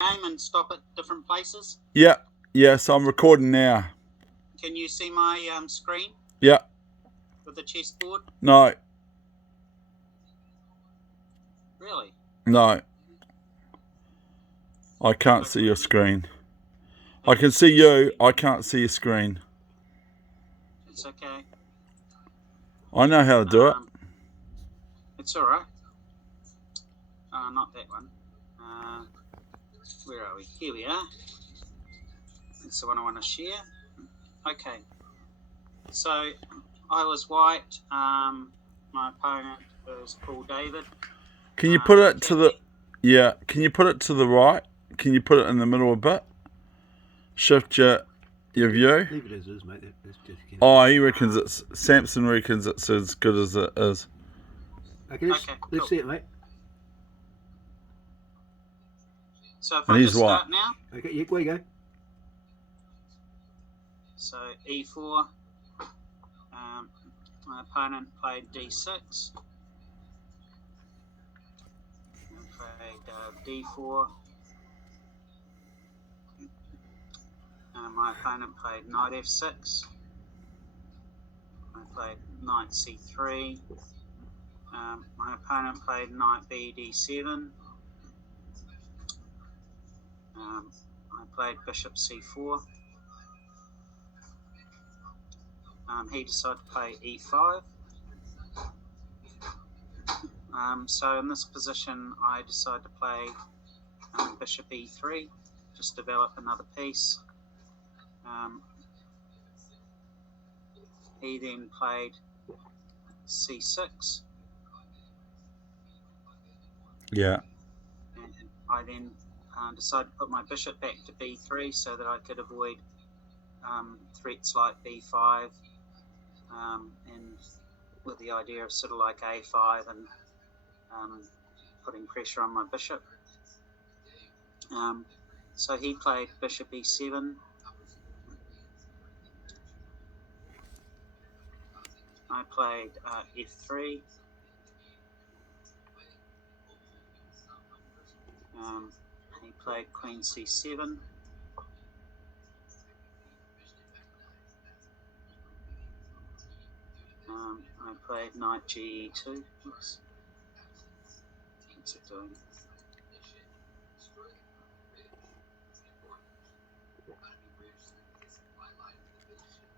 game and stop at different places? Yeah, yes, I'm recording now. Can you see my screen Yeah, with the chessboard? no, Really? no. I can't see your screen. I can see you, I can't see your screen. It's okay. I know how to do it. It's alright. Not that one. Where are we? Here we are. It's the one I want to share. Okay. So, I was white. My opponent was Paul David. Can you put it to the... Yeah, can you put it to the right? Can you put it in the middle a bit? Shift your view. Leave it as is, mate. That's just Oh, he reckons it's... Samson reckons it's as good as it is. Okay, let's see it, mate. So if I just start now. Okay, yeah, where you go? So E4. My opponent played D6. I played D4. My opponent played knight F6. I played knight C3. My opponent played knight B D7. I played bishop C4. He decided to play E5. So in this position, I decided to play bishop E3, just develop another piece. He then played C6. Yeah. And I then decided to put my bishop back to B3 so that I could avoid threats like B5, and with the idea of sort of like A5 and putting pressure on my bishop. So he played bishop E7. I played F3. He played queen C7. I played knight Ge2. Oops. What's it doing?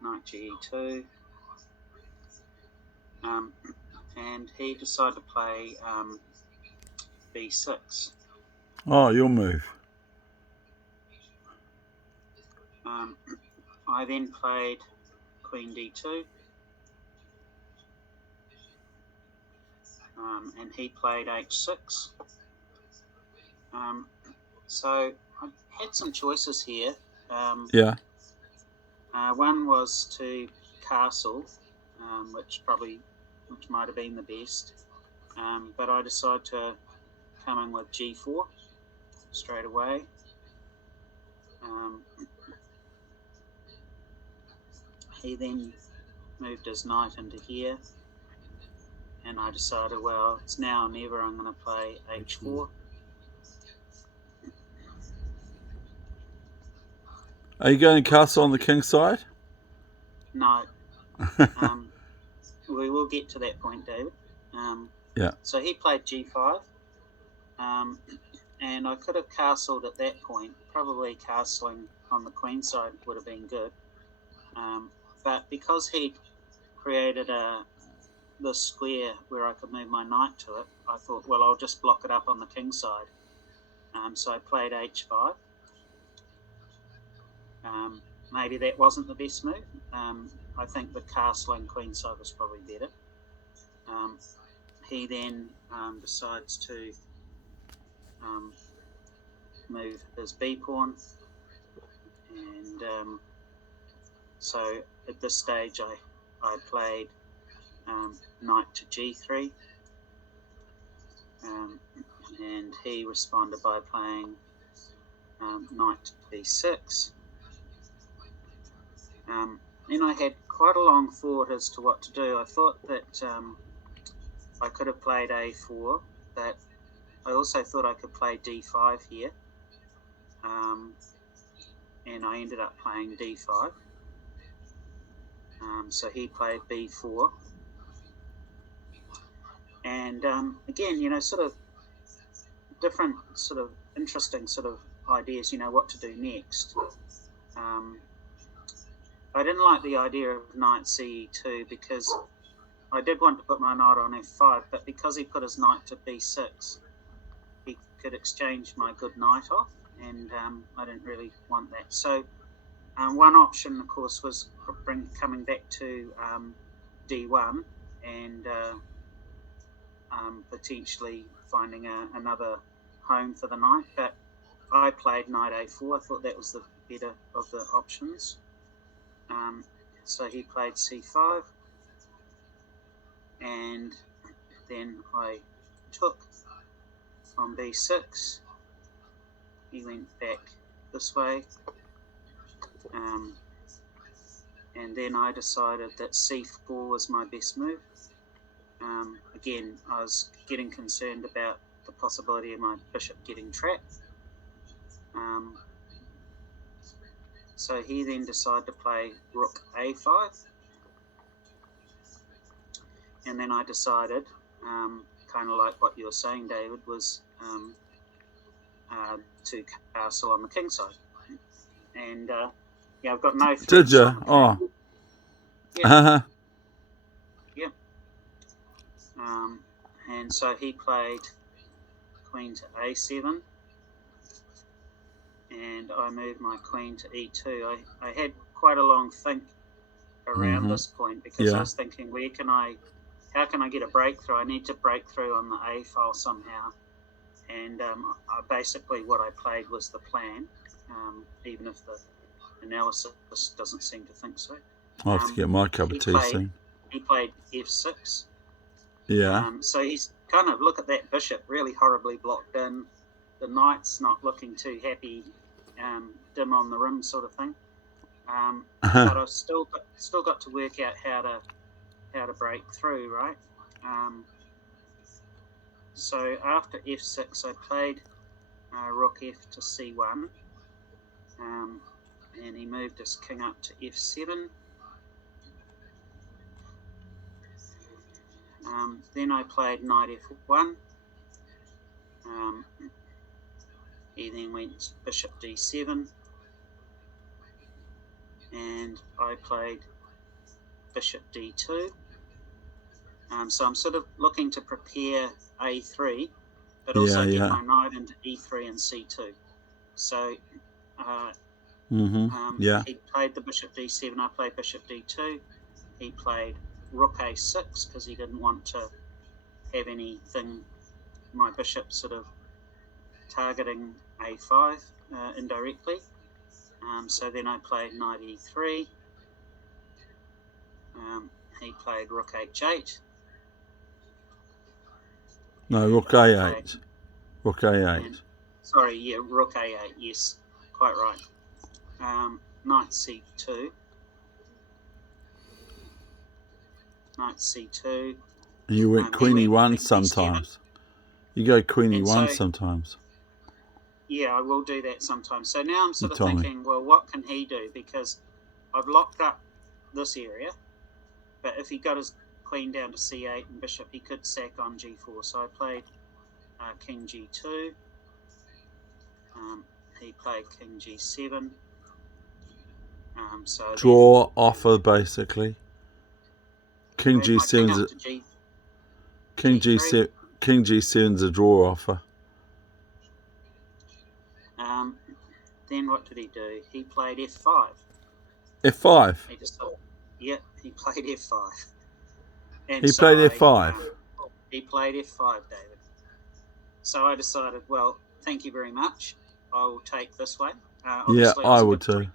Knight Ge2. And he decided to play B6. Oh, your move. I then played queen D2. And he played H6. So I had some choices here. Yeah. One was to castle, which might have been the best. But I decided to come in with G4 straight away. He then moved his knight into here, and I decided, well, it's now or never. I'm going to play H4. Are you going castle on the king's side? No. We will get to that point, David. Yeah. So he played G5, and I could have castled at that point. Probably castling on the queen side would have been good. But because he created this square where I could move my knight to it, I thought, well, I'll just block it up on the king side. So I played H5. Maybe that wasn't the best move. I think the castling queen side was probably better. He then decides to move his b pawn, and so at this stage I played knight to G3, and he responded by playing knight to B6. Then I had quite a long thought as to what to do. I thought that I could have played A4, but I also thought I could play D5 here. and I ended up playing d5. So he played b4. And again, sort of different sort of interesting sort of ideas, what to do next. I didn't like the idea of knight ce2 because I did want to put my knight on f5, but because he put his knight to b6, he could exchange my good knight off, and I didn't really want that. So one option, of course, was coming back to d1 and potentially finding another home for the knight, but I played knight a4. I thought that was the better of the options. So he played c5, and then I took on b6. He went back this way, and then I decided that c4 was my best move. Again, I was getting concerned about the possibility of my bishop getting trapped. So he then decided to play rook a5. And then I decided, kind of like what you were saying, David, was to castle on the king side. And I've got no threats. Did you? Oh. Yeah. Yeah. And so he played queen to a7. And I moved my queen to e2. I had quite a long think around this point because I was thinking, how can I get a breakthrough? I need to break through on the A file somehow. And basically what I played was the plan, even if the analysis doesn't seem to think so. I'll have to get my cup of tea soon. He played f6. Yeah. So he's kind of, look at that bishop, really horribly blocked in. The knight's not looking too happy, dim on the rim sort of thing. But I've still got to work out how to break through, right? So after f6, I played rook f to c1, and he moved his king up to f7. Then I played knight f1. He then went bishop d7, and I played bishop d2. So I'm sort of looking to prepare a3, but also get my knight into e3 and c2. So he played the bishop d7, I played bishop d2. He played rook a6 because he didn't want to have anything, my bishop sort of targeting a5 indirectly. So then I played knight e3. He played rook h8. No, rook a8. Rook a8. Rook a8, yes, quite right. Knight c2. Knight c2. You went queen e1 sometimes. You go queen e1 sometimes. Yeah, I will do that sometimes. So now I'm sort of thinking, well, what can he do? Because I've locked up this area, but if he got his queen down to c8 and bishop, he could sack on g4. So I played king g2. He played king g7. So draw offer, basically. King g7's King g7's a draw offer. Then what did he do? He played f5. F5? He played f5. And he played f5? He played f5, David. So I decided, well, thank you very much. I will take this way. Yeah, I would too.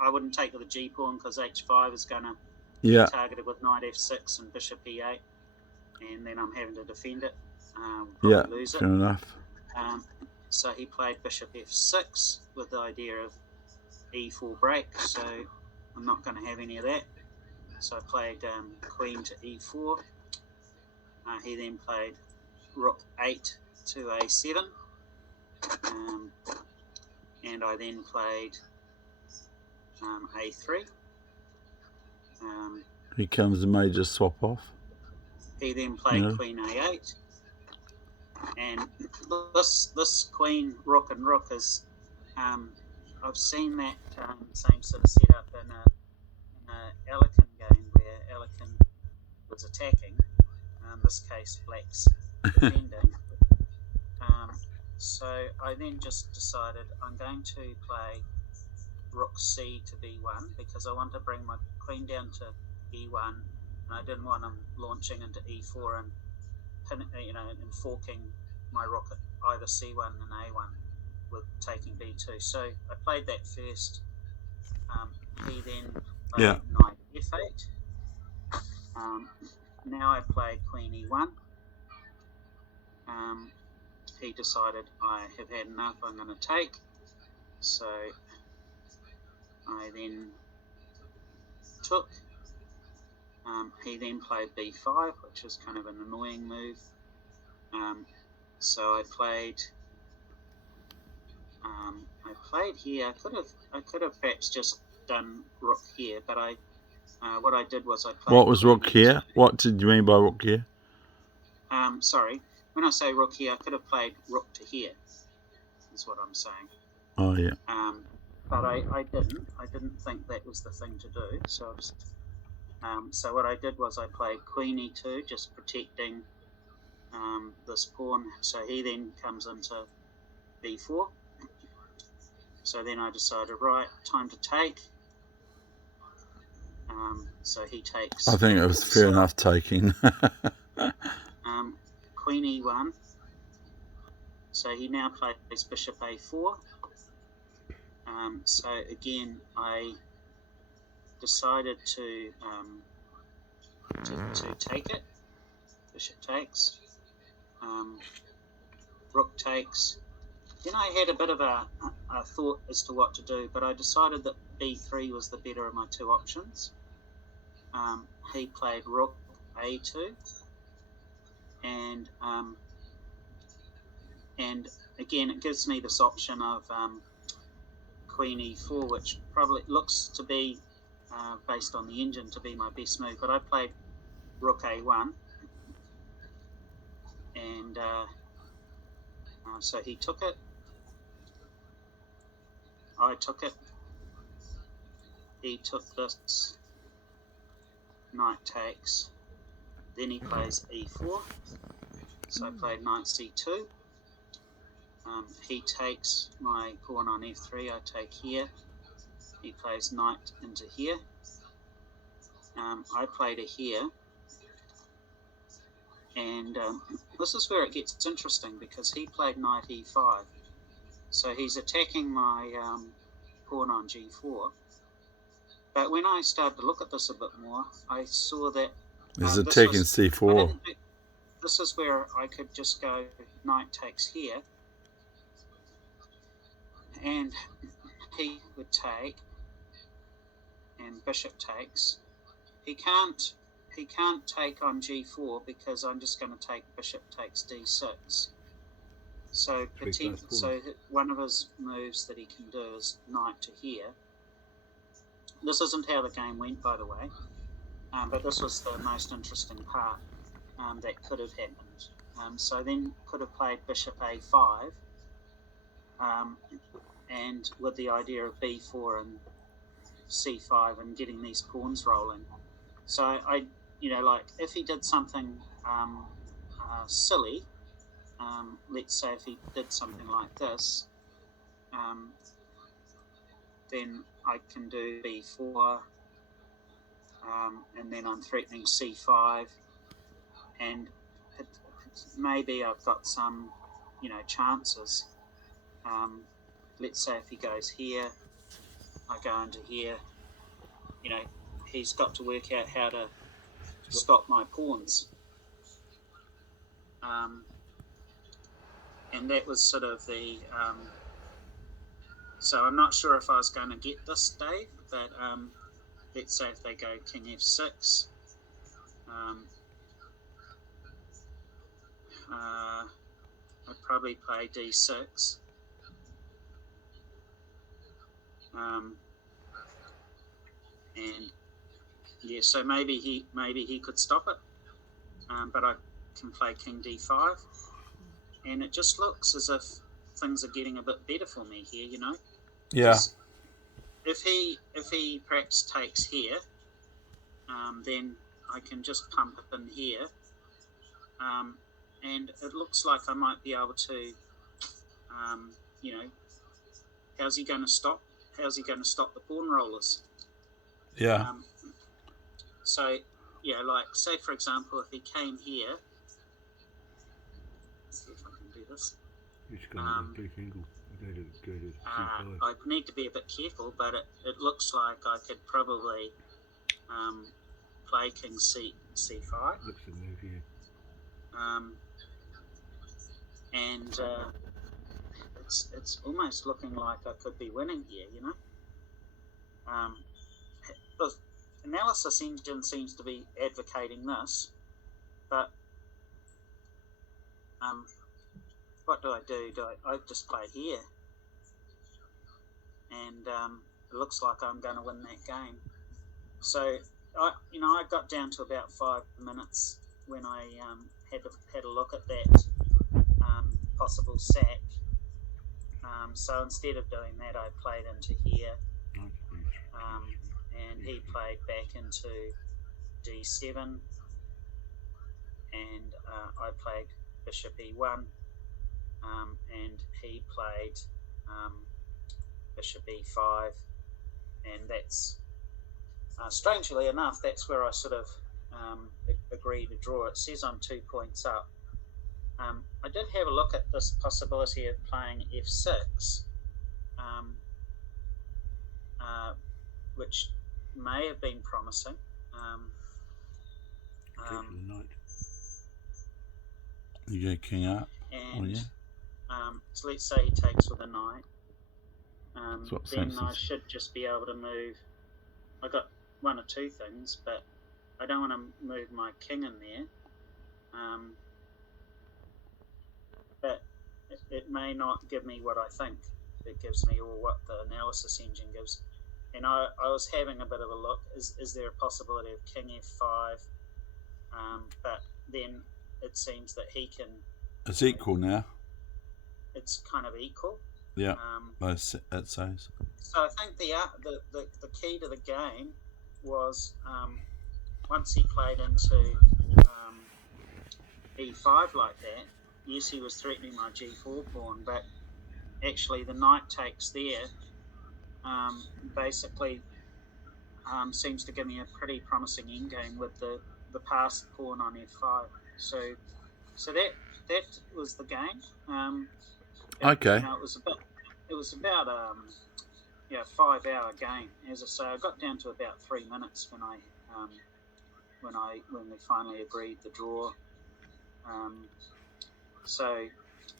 I wouldn't take with the g pawn because h5 is going to be targeted with knight f6 and bishop e8. And then I'm having to defend it. Lose it. Fair enough. So he played bishop f6 with the idea of e4 break. So I'm not going to have any of that. So I played queen to e4. He then played rook 8 to a7. And and I then played a3. Here comes the major swap off. He then played Yeah. queen a8, and this queen rook and rook is I've seen that same sort of setup in a Elican game where Elican was attacking. This case, Black's defending. So I then just decided I'm going to play rook c to b1 because I want to bring my queen down to e1, and I didn't want him launching into e4 and and forking my rook at either c1 and a1 with taking b2. So I played that first. He then played knight f8. Now I played queen e1. He decided I have had enough, I'm going to take. So I then took. He then played b5, which is kind of an annoying move. So I played here. I could have perhaps just done rook here, but what I did was I played. What was rook here? What did you mean by rook here? Sorry, when I say rook here, I could have played rook to here. Is what I'm saying. Oh yeah. But I didn't. I didn't think that was the thing to do. So so what I did was I played queen e2, just protecting this pawn. So he then comes into b4. So then I decided, right, time to take. So he takes. I think it was fair enough taking. Queen e1. So he now plays bishop a4. So again, I decided to take it. Bishop takes. Rook takes. Then I had a bit of a thought as to what to do, but I decided that b3 was the better of my two options. He played rook a2, and again it gives me this option of queen e4, which probably looks to be based on the engine to be my best move. But I played rook a1, and so he took it. I took it. He took this. Knight takes. Then he plays e4. So I played knight c2. He takes my pawn on f3. I take here. He plays knight into here. I played a here. And this is where it gets interesting because he played knight e5. So he's attacking my pawn on g4. But when I started to look at this a bit more, I saw that He's attacking c4. This is where I could just go knight takes here, and he would take, and bishop takes. He can't take on g4 because I'm just going to take bishop takes d6. So one of his moves that he can do is knight to here. This isn't how the game went, by the way, but this was the most interesting part that could have happened. So then could have played bishop a5, and with the idea of b4 and c5 and getting these pawns rolling. So I like if he did something silly, let's say if he did something like this, then I can do b4, and then I'm threatening c5, and maybe I've got some, chances. Let's say if he goes here, I go into here. He's got to work out how to stop my pawns. And that was sort of the. So I'm not sure if I was going to get this, Dave, but let's say if they go king f6, I'd probably play d6. And yeah, so maybe he could stop it, but I can play king d5, and it just looks as if things are getting a bit better for me here, Yeah. If he perhaps takes here, then I can just pump it in here, and it looks like I might be able to, how's he going to stop the pawn rollers? Yeah. So yeah, like say for example, if he came here, let's see if I can do this. I need to be a bit careful, but it looks like I could probably play king c5. Looks to move here. And it's almost looking like I could be winning here, The analysis engine seems to be advocating this, but what do? I just play here, and it looks like I'm going to win that game. So I got down to about 5 minutes when I had a look at that possible sack. So instead of doing that, I played into here, and he played back into d7, and I played bishop e1, and he played bishop e5, and that's strangely enough, that's where I sort of agree to draw. It says I'm 2 points up. I did have a look at this possibility of playing f6, which may have been promising. You go king up. And so let's say he takes with a knight. Then I should just be able to move. I got one or two things, but I don't want to move my king in there. But it may not give me what I think it gives me, or what the analysis engine gives. And I was having a bit of a look. Is there a possibility of king f5? But then it seems that he can. It's equal now. It's kind of equal. Yeah. It says. So I think the key to the game was once he played into e5 like that. Yes, he was threatening my g4 pawn, but actually the knight takes there basically seems to give me a pretty promising endgame with the passed pawn on f5. So that was the game. Okay. It was about 5-hour game. As I say, I got down to about 3 minutes when we finally agreed the draw. So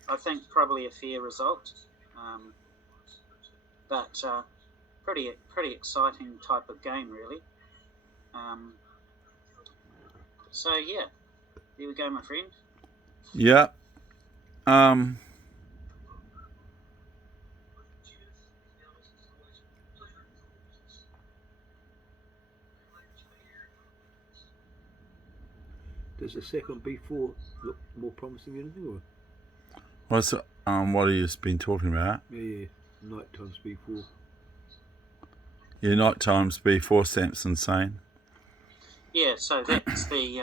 I think probably a fair result, but pretty exciting type of game, really. So yeah, here we go, my friend. Yeah. Does the second b4 look more promising than anything, or? What's what have you been talking about? Yeah. Knight times b4. Yeah, knight times b4, Samson saying. Yeah, so that's the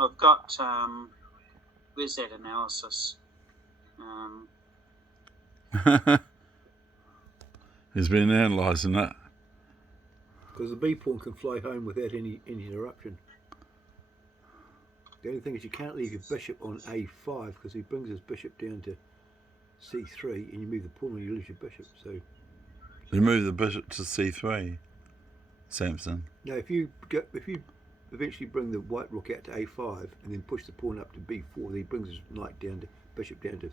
I've got where's that analysis? He's been analysing it. Because the b pawn can fly home without any interruption. The only thing is you can't leave your bishop on a5 because he brings his bishop down to c3, and you move the pawn and you lose your bishop. So you move the bishop to c3, Samson. Now, if you eventually bring the white rook out to a5 and then push the pawn up to b4, then he brings his knight down to bishop down to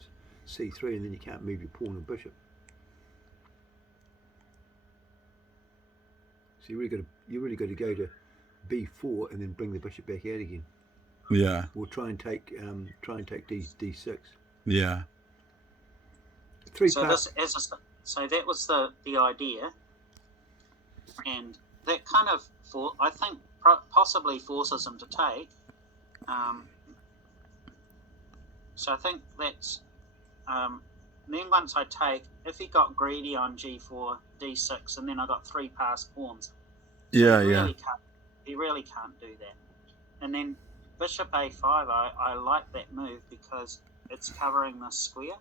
c3, and then you can't move your pawn and bishop. So you really got to go to b4 and then bring the bishop back out again. Yeah. Or try and take d6. Yeah. So that was the idea. and that kind of, I think, possibly forces him to take. So I think that's. Then once I take, if he got greedy on g4, d6, and then I got 3 passed pawns. So he really can't do that. And then bishop a5, I like that move because it's covering this square.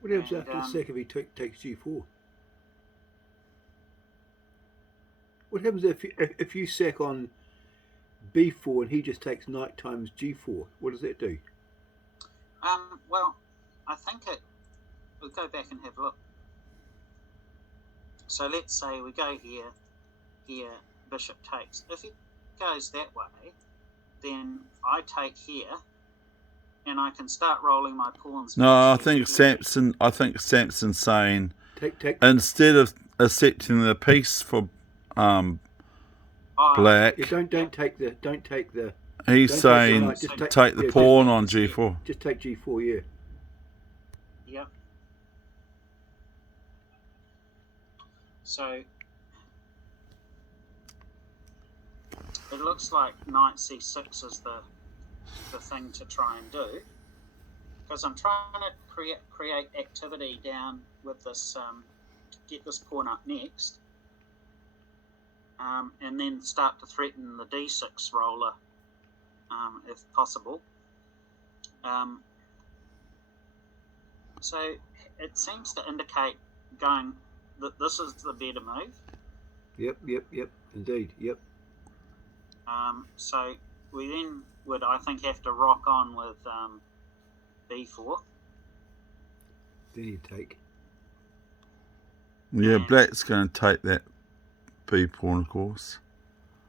What happens after the sec if he takes g4? What happens if you sec on b4 and he just takes knight times g4? What does that do? Well, I think we'll go back and have a look. So let's say we go here, bishop takes. If he goes that way, then I take here, and I can start rolling my pawns. No, I think Samson's saying take instead of accepting the piece for black. Yeah, don't take the. He's saying take the pawn on g4. Just take g4, yeah. Yep. So it looks like knight c6 is the thing to try and do, because I'm trying to create activity down with this, get this pawn up next, and then start to threaten the d6 roller, if possible. So it seems to indicate that this is the better move. Yep, indeed, yep. So we then would, I think, have to rock on with b4. Then you take. Yeah, black's going to take that b pawn, of course.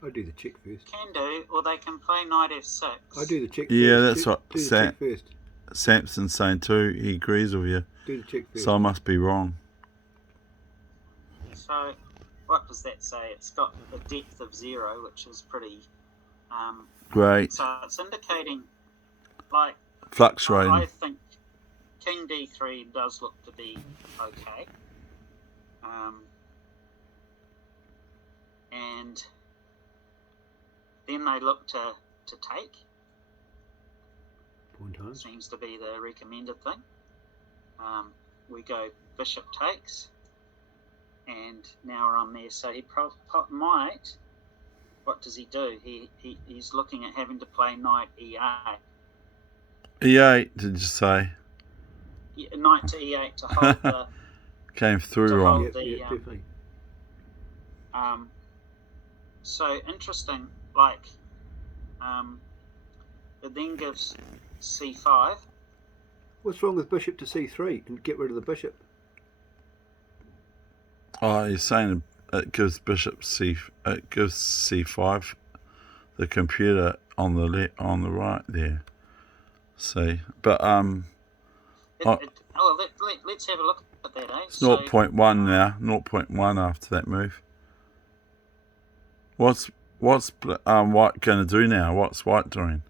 I do the check first. Can do, or they can play knight f6. I do the check first. Yeah, that's what do the check first. Samson's saying too. He agrees with you. Do the check first. So I must be wrong. So what does that say? It's got a depth of 0, which is pretty great. So it's indicating, like, fluctuating. I think king d3 does look to be okay. And then they look to take. Pawn times. Seems to be the recommended thing. We go bishop takes, and now we're on there. So he might. What does he do? He's looking at having to play knight e8. e8, did you say? Yeah, knight to e8 to hold the. Came through wrong. Yeah, definitely. So interesting. Like, it then gives c5. What's wrong with bishop to c3 and get rid of the bishop? Oh, you're saying it gives it gives c5, the computer on the right there. See, but let's have a look at that. It's 0.1 now. 0.1 after that move. What's white going to do now? What's white doing?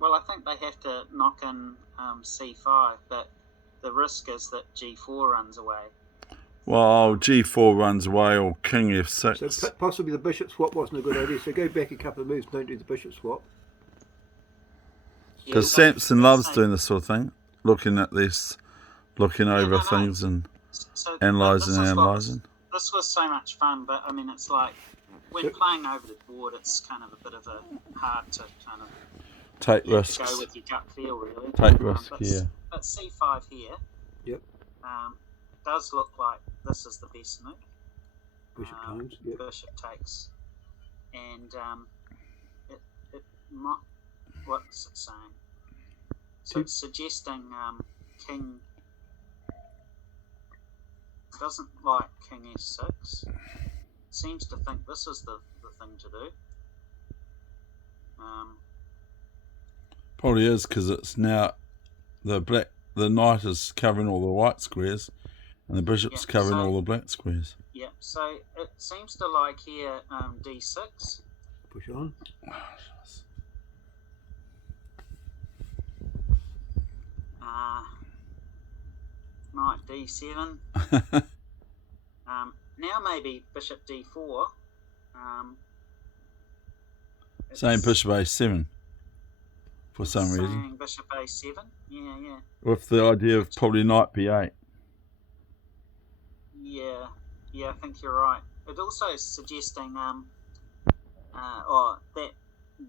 Well, I think they have to knock in c5, but the risk is that g4 runs away. Well, g4 runs away, or king f6. So possibly the bishop swap wasn't a good idea. So go back a couple of moves, don't do the bishop swap. Because Samson loves doing this sort of thing, looking at this, looking over things and analysing. This was so much fun, but I mean, it's like when playing over the board, it's kind of a bit of a hard to kind of take risks. Go with your gut feel, really. Take risks, yeah. But c5 here, does look like this is the best move. Bishop times, yep. Bishop takes, and it might. What's it saying? So it's suggesting king doesn't like king s6. Seems to think this is the thing to do. Probably is, because it's now the knight is covering all the white squares, and the bishop's covering all the black squares. Yeah. So it seems to like here d6. Push on. Knight d7. Now maybe bishop d4. Saying bishop a7 for some reason. Saying bishop a7. Yeah. With the idea of probably knight b8. Yeah, I think you're right. It also is suggesting that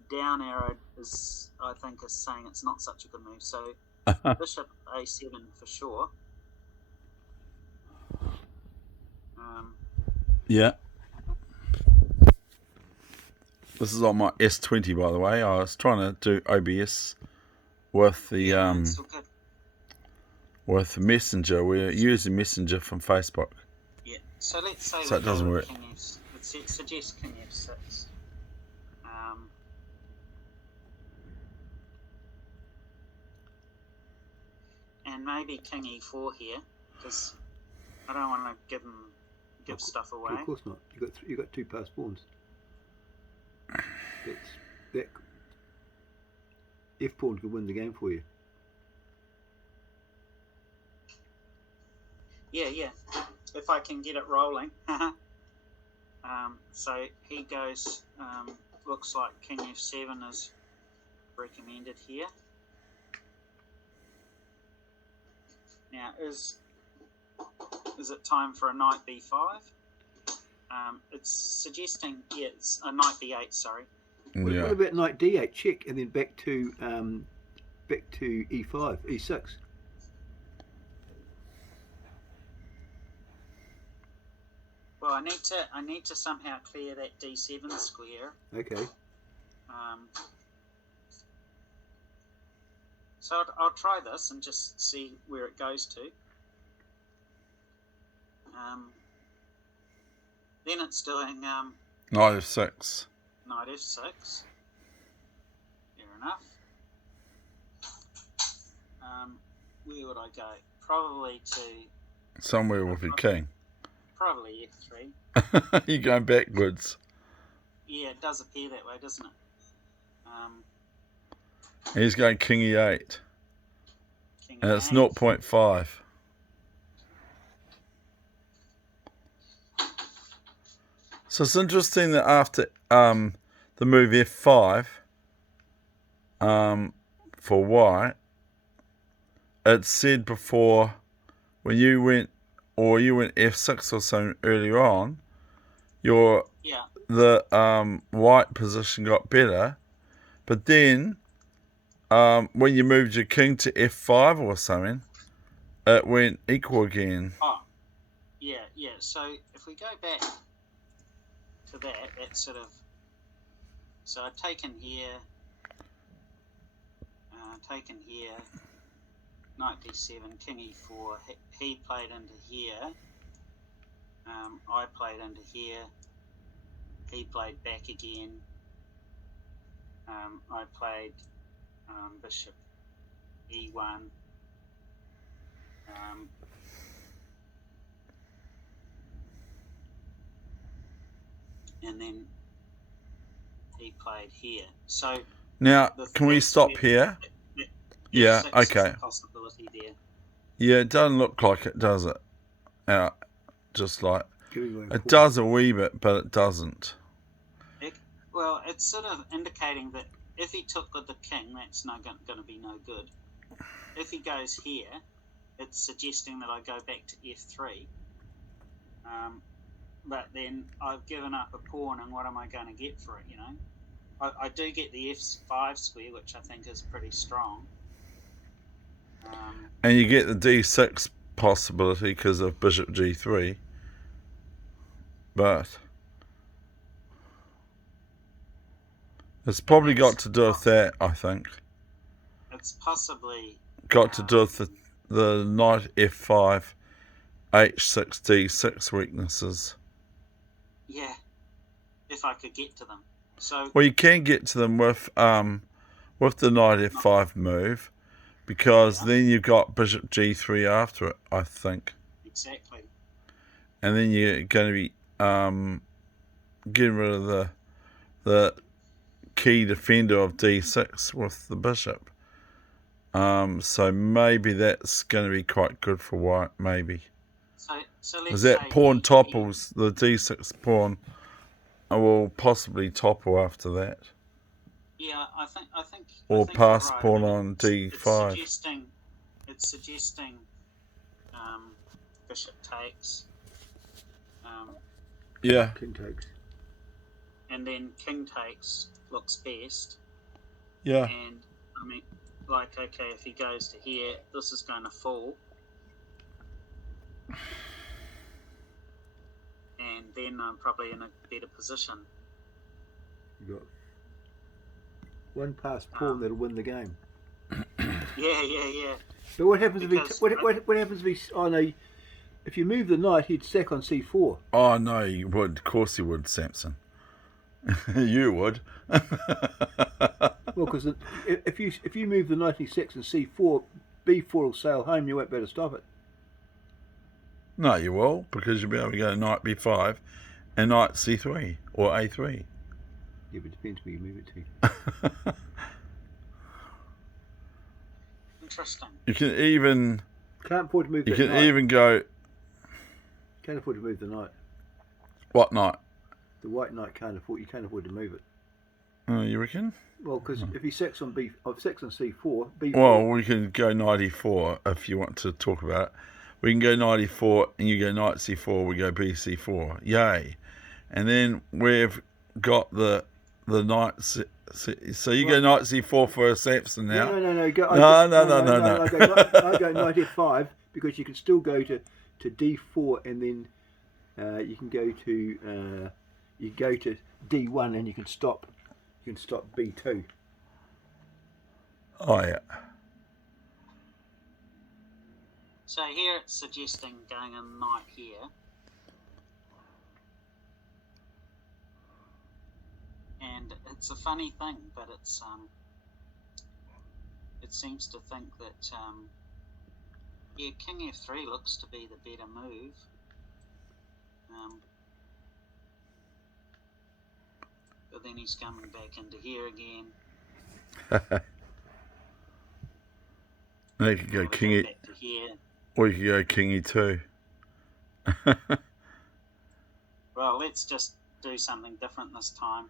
down arrow is, I think, is saying it's not such a good move. So bishop a7 for sure. Yeah. This is on my S20, by the way. I was trying to do OBS with the with Messenger. We're using Messenger from Facebook. Yeah. So let's say it doesn't work. Let's suggest king f6. And maybe king e4 here, because I don't want to give stuff away. Of course not. You got two passed pawns. That f pawn could win the game for you. Yeah. If I can get it rolling. So he goes. Looks like king f7 is recommended here. Now, is it time for a knight b5? It's suggesting, it's a knight b8, sorry. Yeah. What about knight d8, check, and then back to e5, e6? Well, I need to somehow clear that d7 square. Okay. So I'll try this and just see where it goes to. Then it's doing knight f6. Knight f6. Fair enough. Where would I go? Probably to Somewhere with your king. Probably f3. You're going backwards. Yeah, it does appear that way, doesn't it? He's going king e8. King And it's e8. 0.5. So it's interesting that after the move f5 for white, it said before when you went f6 or something earlier on, the white position got better, but then when you moved your king to f5 or something, it went equal again. Oh, yeah. So if we go back to that sort of. So I've taken here, knight d7, king e4. He played into here. I played into here. He played back again. I played bishop e1. And then he played here. So now, can we stop here? Yeah, okay. Possibility there. Yeah, it doesn't look like it, does it? Just like it does a wee bit, but it doesn't. It's sort of indicating that if he took with the king, that's not going to be no good. If he goes here, it's suggesting that I go back to f3. But then I've given up a pawn, and what am I going to get for it, I do get the f5 square, which I think is pretty strong. And you get the d6 possibility because of bishop g3. But it's probably got to do with that, I think. It's possibly got to do with the knight f5, h6, d6 weaknesses. Yeah, if I could get to them. So well, you can get to them with the knight f5 move, because then you've got bishop g3 after it, I think. Exactly. And then you're going to be getting rid of the key defender of d6 with the bishop. So maybe that's going to be quite good for white, maybe. So let's As that say pawn he- topples, the d6 pawn will possibly topple after that. Yeah, I think. Or I think pass you're right. pawn I mean, on It's d5. suggesting bishop takes, Yeah. King takes. and then king takes looks best. Yeah. And I mean, like, okay, if he goes to here, this is going to fall, and then I'm probably in a better position. You got one pass pawn that'll win the game. Yeah. But what happens Because if he? What happens if he? Oh no! If you move the knight, he'd sack on c4. Oh, no, you would. Of course you would, Samson. You would. Well, because if you move the knight and he sacks on c4, b4 will sail home. You won't be able to stop it. No, you will, because you'll be able to go knight b5 and knight c3 or a3. Yeah, but it depends where you move it to. Interesting. You can even... Can't afford to move You that can knight. even go... Can't afford to move the knight. What knight? The white knight can't afford. You can't afford to move it. Oh, you reckon? Well, because if he sacks on sacks on c4, b4. Well, we can go knight e4 if you want to talk about it. We can go knight e4 and you go knight c4, we go bc4. Yay. And then we've got the knight... So you go knight c4 for Samson now? No. No. I go knight f5 because you can still go to d4 and then you can go to d1 and you can stop b2. Oh, yeah. So here it's suggesting going a knight here. And it's a funny thing, but it seems to think that king f3 looks to be the better move. But then he's coming back into here again. Now you could go king e, back to here. or you could go king e2. Well, let's just do something different this time.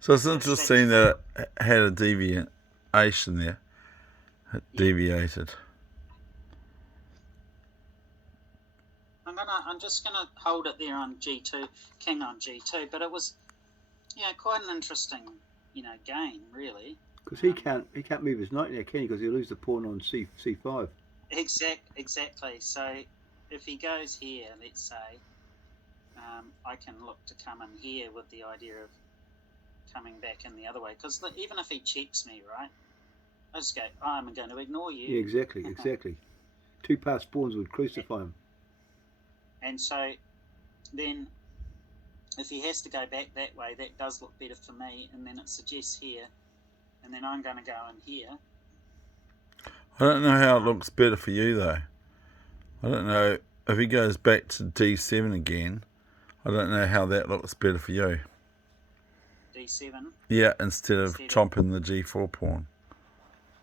So it's interesting that it had a deviation there. It deviated. I'm just gonna hold it there on g2, king on g2. But it was, quite an interesting, game really. Because he can't move his knight now, can he? Because he'll lose the pawn on c5. Exactly. So if he goes here, let's say, I can look to come in here with the idea of coming back in the other way. Because even if he checks me, right, I just go, I'm going to ignore you. Yeah, exactly. Two passed pawns would crucify him. And so then if he has to go back that way, that does look better for me. And then it suggests here. And then I'm going to go in here. I don't know how it looks better for you, though. I don't know. If he goes back to d7 again, I don't know how that looks better for you. D7? Yeah, instead of chomping the g4 pawn.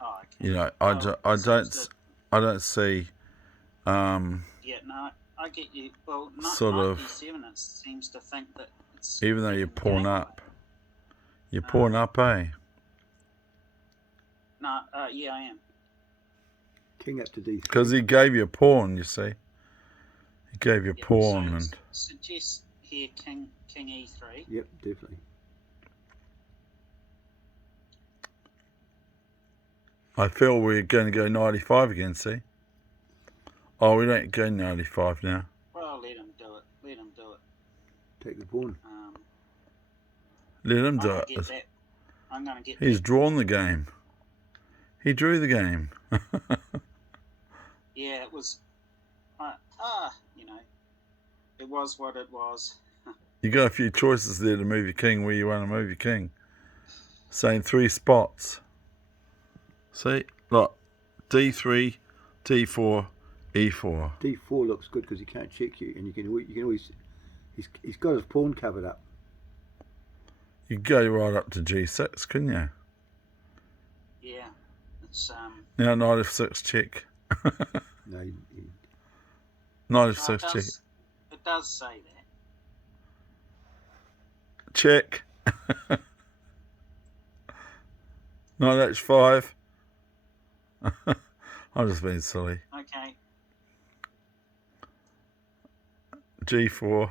Oh, okay. I don't see... Yeah, no, I get you. Well, not D7, it seems to think that it's... Even though you pawn up. You pawn up, eh? No, yeah, I am. King up to d3. Because he gave you a pawn, you see. He gave you a pawn. So and suggest here king e3. Yep, definitely. I feel we're going to go 95 again, see? Oh, we don't go 95 now. Well, let him do it. Take the pawn. Let him do it. I'm going to get He's that. drawn the game. He drew the game. Yeah, it was... it was what it was. You got a few choices there to move your king where you want to move your king. Saying 3 spots. See? Look. D3, D4, E4. D4 looks good because he can't check you, and you can always... He's got his pawn covered up. You could go right up to G6, couldn't you? Yeah. It's... Now knight F6 check. No, 96 it check. does, it does say that. Check. No, that's 5. I'm just being silly. Okay. G4.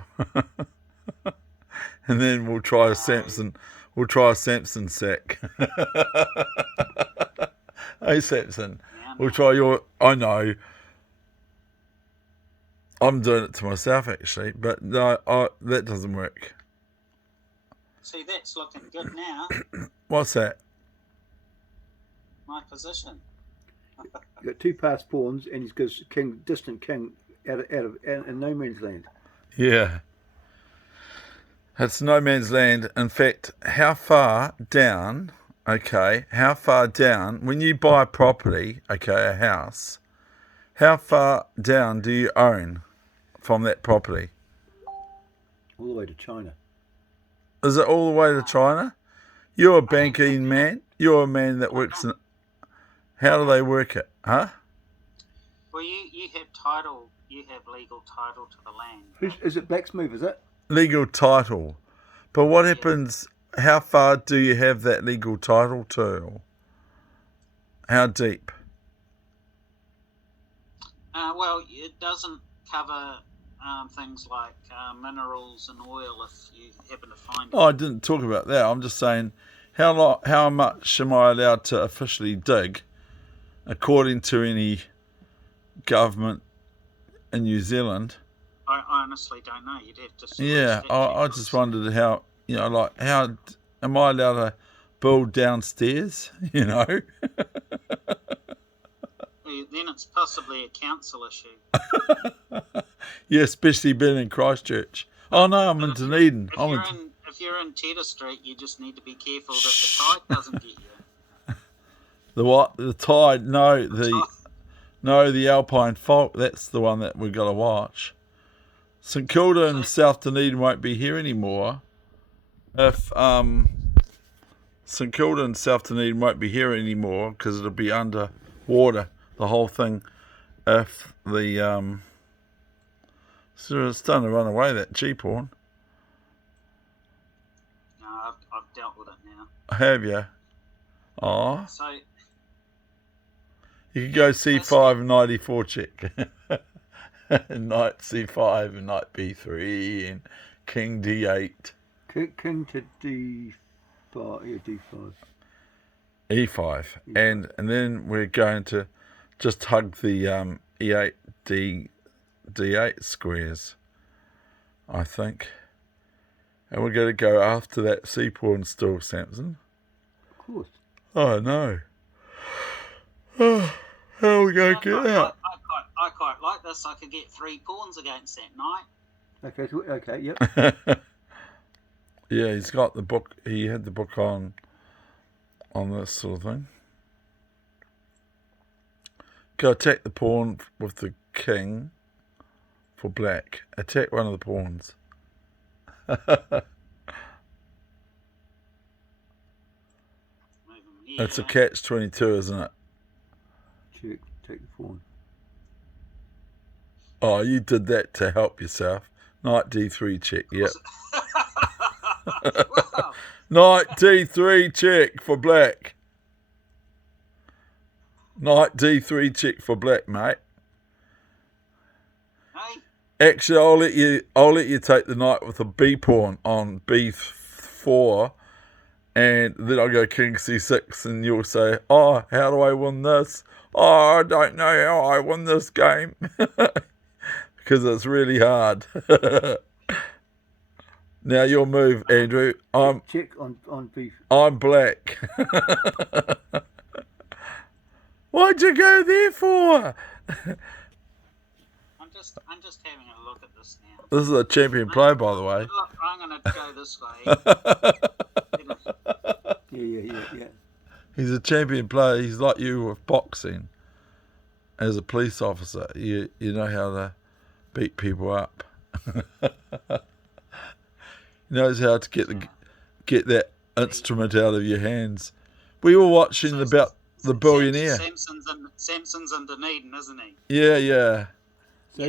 And then we'll try a Samson. We'll try a Samson sack. Hey, Samson. Yeah, We'll no. try your... I know. I'm doing it to myself, actually. But no, that doesn't work. See, that's looking good now. What's that? My position. You've got 2 passed pawns, and he's got king, distant king out of no man's land. Yeah. It's no man's land. In fact, how far down, when you buy a property, a house, how far down do you own from that property? All the way to China. Is it all the way to China? You're a banking man. You're a man that works in... How do they work it? Huh? Well, you have title. You have legal title to the land. Is it Blacksmith, is it? Legal title. But what happens... How far do you have that legal title to? How deep? Well, it doesn't cover things like minerals and oil if you happen to find it. Oh, I didn't talk about that. I'm just saying, how much am I allowed to officially dig, according to any government in New Zealand? I honestly don't know. You'd have to. Yeah, I just wondered how how am I allowed to build downstairs? Then it's possibly a council issue. Yeah, especially being in Christchurch. Oh no, I'm in Dunedin. If you're in Tedder Street, you just need to be careful that the tide doesn't get you. The what? The tide? No, the Alpine Fault. That's the one that we've got to watch. St Kilda and South Dunedin won't be here anymore. If St Kilda and South Dunedin won't be here anymore because it'll be under water, the whole thing. If the so it's starting to run away, that G-porn. No, I've dealt with it now. Have you? Oh, So you could go C5 and 94 check. Knight C5 and Knight B3 and King D8. King to D5, yeah, D5. E5. And then we're going to just hug the E8 D8 squares, I think. And we're going to go after that C pawn still, Samson. Of course. Oh no. Oh, how are we going to get out? I quite like this. I could get 3 pawns against that knight. Okay, yep. Yeah, he's got the book. He had the book on this sort of thing. Go attack the pawn with the king for black. Attack one of the pawns. It's a catch-22, isn't it? Check, take the pawn. Oh, you did that to help yourself. Knight D3 check, yep. Wow. Knight D3 check for black. Knight D3 check for black, mate. Hey, Actually, I'll let you take the knight with a B pawn on B4, and then I'll go King C6, and you'll say, "Oh, how do I win this? Oh, I don't know how I win this game." Because it's really hard. Now your move, Andrew. Check on B. I'm black. Why'd you go there for? I'm just having a look at this now. This is a champion play, by the way. Look, I'm going to go this way. Yeah. He's a champion player. He's like you with boxing. As a police officer, you know how to beat people up. He knows how to get that instrument out of your hands. We were watching about the billionaire. Samson's in Dunedin, isn't he? Yeah. So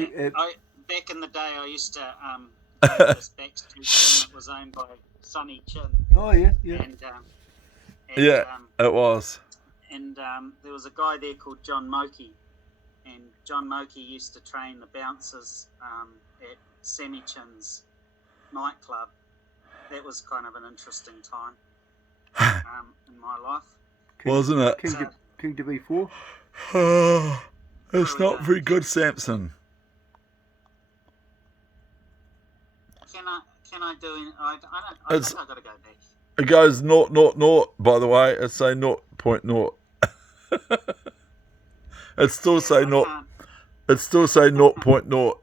back in the day, I used to go to this backstreet that was owned by Sonny Chin. oh yeah. And Yeah, it was. And there was a guy there called John Moki, and John Moki used to train the bouncers at Sammy Chin's nightclub. That was kind of an interesting time in my life. Wasn't it? King to B4. It's not very good, Samson. Can I do it? I think I've got to go back. It goes 0.00, by the way. It's say 0.0. It's still say not. It's still say 0.0.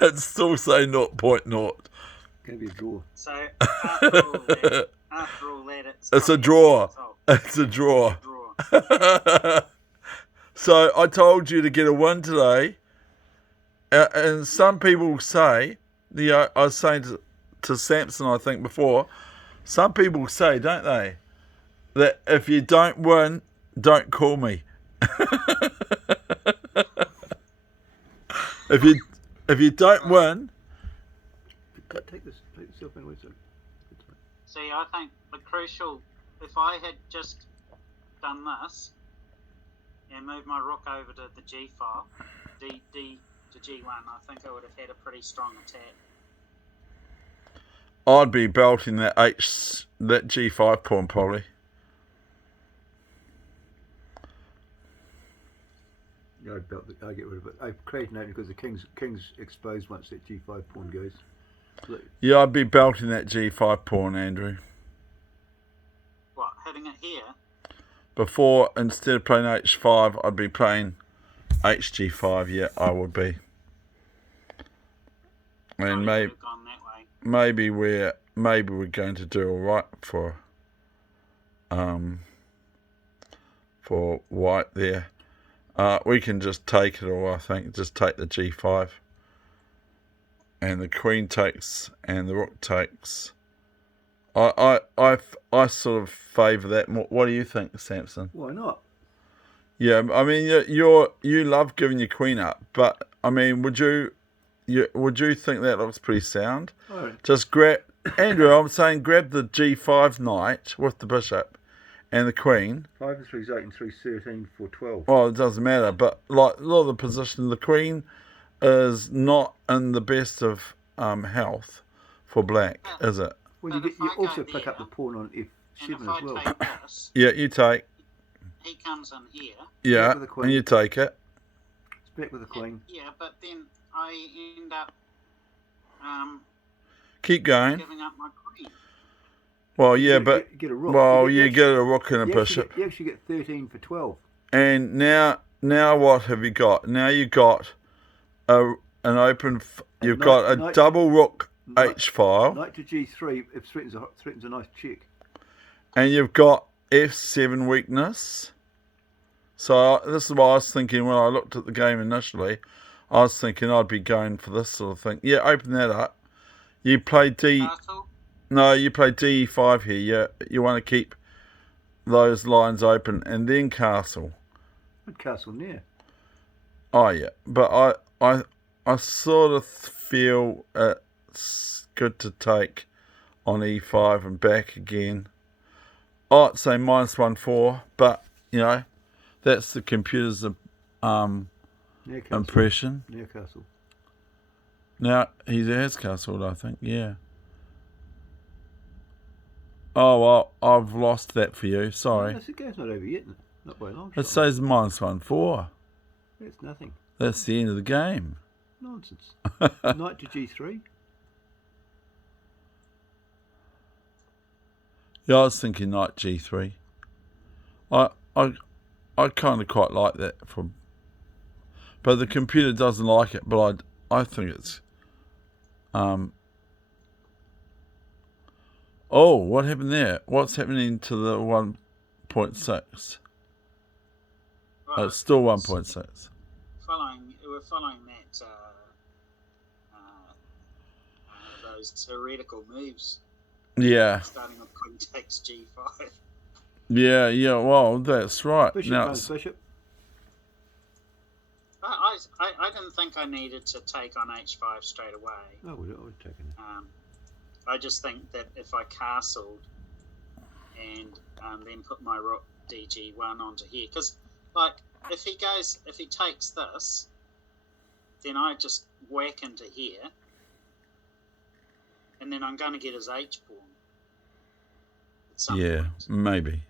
It's still say 0.0. Gonna be a draw. So after all that, it's a draw. It's a draw. So I told you to get a win today, and some people say, I was saying to Samson, I think before, some people say, don't they, that if you don't win, don't call me. If you don't win, take yourself in with it. See, I think the crucial, if I had just done this and moved my rook over to the G file, D to G1, I think I would have had a pretty strong attack. I'd be belting that G5 pawn probably. Yeah, I get rid of it. I create an opening because the king's exposed once that G5 pawn goes. Look. Yeah, I'd be belting that G5 pawn, Andrew. What, hitting it here? Before, instead of playing H5, I'd be playing HG5. Yeah, I would be. And maybe we're going to do all right for white there. We can just take it all. I think just take the G5, and the queen takes, and the rook takes. I sort of favour that more. What do you think, Samson? Why not? Yeah, I mean you love giving your queen up, but I mean would you think that looks pretty sound? Oh. Just grab, Andrew. I'm saying grab the G5 knight with the bishop and the queen. 5 and 3 is 8 and 3 is 13 for 12. Well, it doesn't matter, but like a lot of the position, the queen is not in the best of health for black, is it? Well, you also pick up the pawn on F7 as well. Take this, Yeah, you take. he comes in here. Yeah, and you take it. It's back with the queen. Yeah, but then I end up Keep going. giving up my queen. Well, yeah, but get a rook. you get a rook and a bishop. You actually get 13 for 12. And now what have you got? Now you got an open. You've got a double rook H file. Knight to G3 if threatens a nice check. And you've got F7 weakness. So this is what I was thinking when I looked at the game initially. I was thinking I'd be going for this sort of thing. Yeah, open that up. You play D. Castle. No, you play D5 here. Yeah, you want to keep those lines open, and then castle. Good castle near. Oh yeah, but I sort of feel it's good to take on E5 and back again. I'd say -1/4, but you know that's the computer's impression. Near castle. Now he has castled, I think. Yeah. Oh well, I've lost that for you. Sorry. The game's not over yet. Not by a long shot. It says -1/4. That's nothing. That's the end of the game. Nonsense. Knight to G3. Yeah, I was thinking knight G3. I kind of quite like that but the computer doesn't like it. But I think it's Oh, what happened there? What's happening to the 1.6? Right. It's still 1.6. We're following that those heretical moves. Yeah. Starting with queen takes G5. Yeah, well, that's right. Bishop Now, comes bishop. I didn't think I needed to take on h5 straight away. Oh, we're taking it. I just think that if I castled and then put my rook dg1 onto here, because like if he takes this, then I just whack into here, and then I'm going to get his h pawn. yeah, Point. maybe.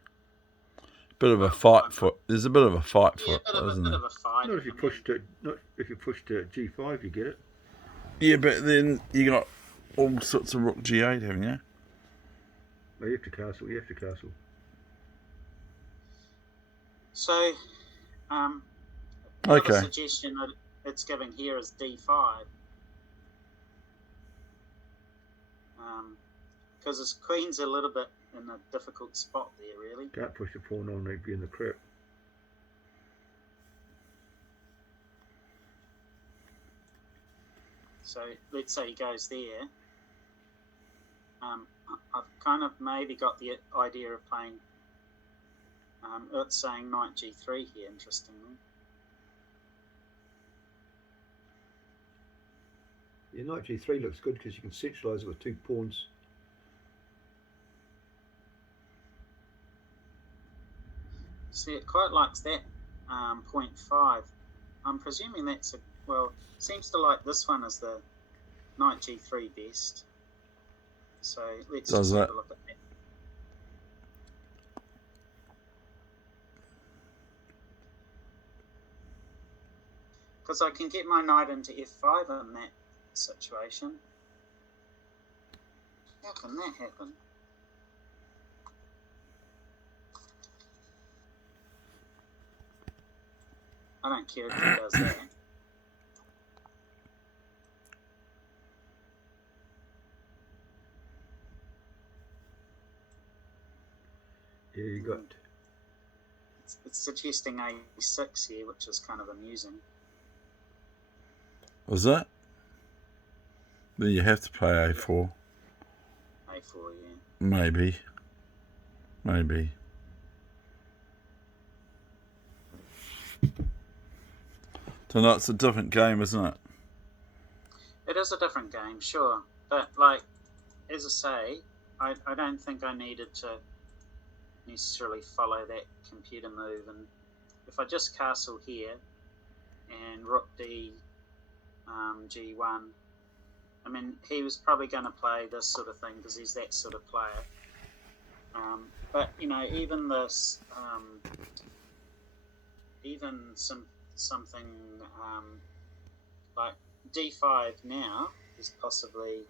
Bit of a fight for. There's a bit of a fight for it, isn't there? Of a fight. Not if you push to g5, you get it. Yeah, but then you got all sorts of rook g8, haven't you? No, you have to castle. So, Okay. another suggestion that it's giving here is d5. Because his queen's a little bit in a difficult spot there, really. Can't push the pawn on, they'd be in the crap. So let's say he goes there. I've kind of maybe got the idea of playing. It's saying knight g3 here, interestingly. Yeah, knight g3 looks good because you can centralise it with 2 pawns. See, it quite likes that 0.5. I'm presuming that's seems to like this one as the knight g3 best. So let's just have a look at that. Because I can get my knight into f5 in that situation. How can that happen? I don't care if he does that. Yeah, you got. It's suggesting a6 here, which is kind of amusing. Was that? Then you have to play a4. A4, yeah. Maybe. So it's a different game, isn't it? It is a different game, sure. But, like, as I say, I don't think I needed to necessarily follow that computer move. And if I just castle here and rook d g1, I mean, he was probably going to play this sort of thing because he's that sort of player. But, you know, even this, even something like d5 now is possibly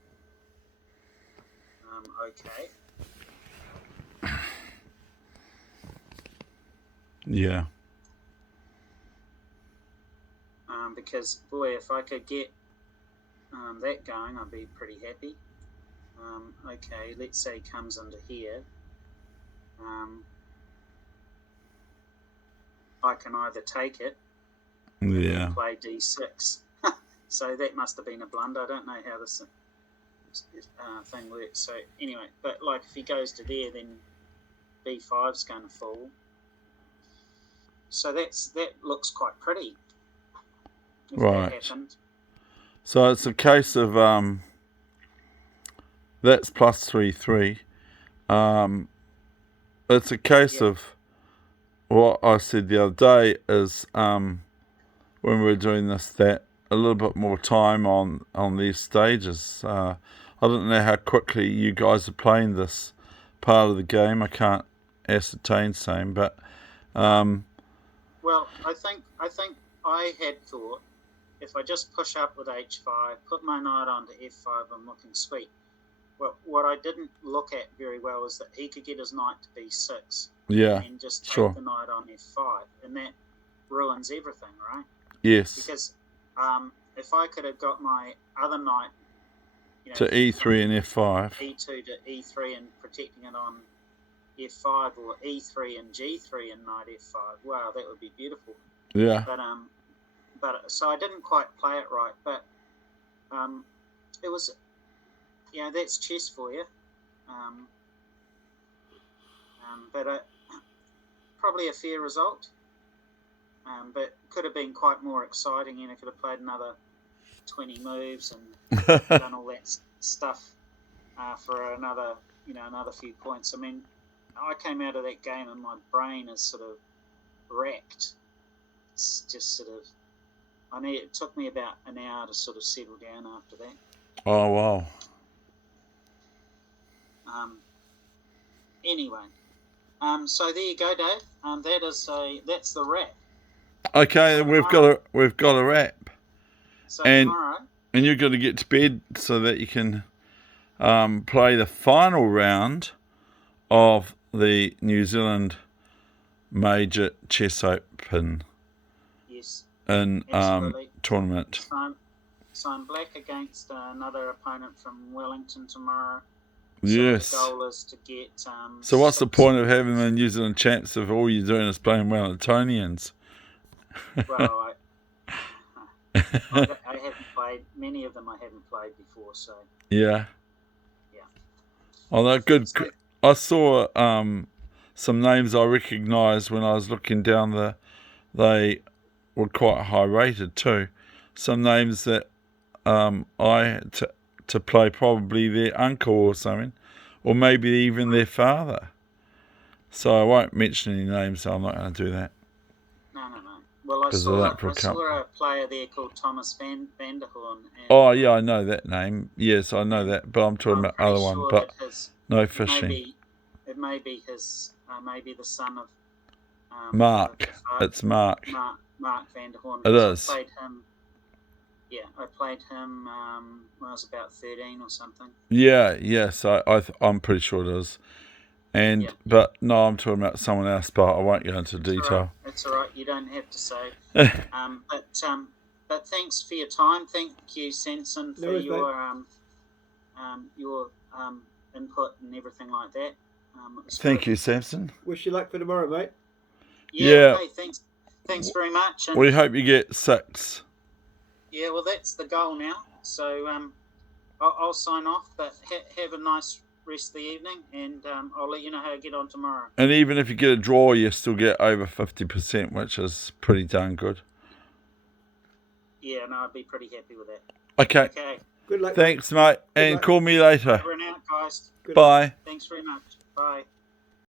okay. Yeah. Because, boy, if I could get that going, I'd be pretty happy. Okay, let's say he comes into here. I can either take it or play d6. So that must have been a blunder. I don't know how this thing works. So anyway, but like if he goes to there, then b5's going to fall. So that looks quite pretty. If right. That happened. So it's a case of that's plus 3-3. It's a case of what I said the other day is when we were doing this, that a little bit more time on these stages. I don't know how quickly you guys are playing this part of the game. I can't ascertain same, but well, I think I had thought if I just push up with h5, put my knight onto f5, I'm looking sweet. Well, what I didn't look at very well is that he could get his knight to b6 and just take the knight on f5, and that ruins everything, right? Yes. Because if I could have got my other knight to e3 and f5, e2 to e3 and protecting it on f5, or e3 and g3 and knight f5, wow, that would be beautiful. Yeah. But so I didn't quite play it right, but it was, that's chess for you. But probably a fair result, but could have been quite more exciting. Could have played another 20 moves and done all that stuff for another few points. I mean, I came out of that game and my brain is sort of wrecked. It's just sort of, it took me about an hour to sort of settle down after that. Oh, wow. Anyway, so there you go, Dave. That's the wrap. Okay, So we've got a wrap. So And- tomorrow, And you're going to get to bed so that you can play the final round of the New Zealand Major Chess Open yes, in absolutely. tournament. Sign black against another opponent from Wellington tomorrow. Yes. So the goal is to get. So what's the 6 point of having the New Zealand champs if all you're doing is playing Wellingtonians? Well, I haven't played many of them. I haven't played before, so Yeah. yeah. Oh, they're good. So, I saw some names I recognised when I was looking down they were quite high rated too. Some names that I had to play, probably their uncle or something, or maybe even their father. So I won't mention any names, so I'm not going to do that. no. Well, I saw a player there called Thomas Van der Hoorn. Oh, yeah, I know that name. Yes, I know that, but I'm talking about other one. But no fishing. It may be his, maybe the son of Mark. It's Mark. Mark Van der Hoorn. It is. I played him when I was about 13 or something. Yeah, yes, I'm pretty sure it is. And Yeah. But no, I'm talking about someone else, but I won't go into detail. It's all right. You don't have to say. But thanks for your time. Thank you, Samson, for your input and everything like that. Thank you, Samson. Wish you luck for tomorrow, mate. Yeah. Hey, thanks very much. And We hope you get 6. yeah, well, that's the goal now. So I'll sign off, but have a nice rest of the evening, and I'll let you know how I get on tomorrow. And even if you get a draw, you still get over 50%, which is pretty darn good. Yeah, no, I'd be pretty happy with that. Okay. Good luck. Thanks, mate. And luck. call me later. Over and out, guys. Good Bye. Thanks very much. Bye.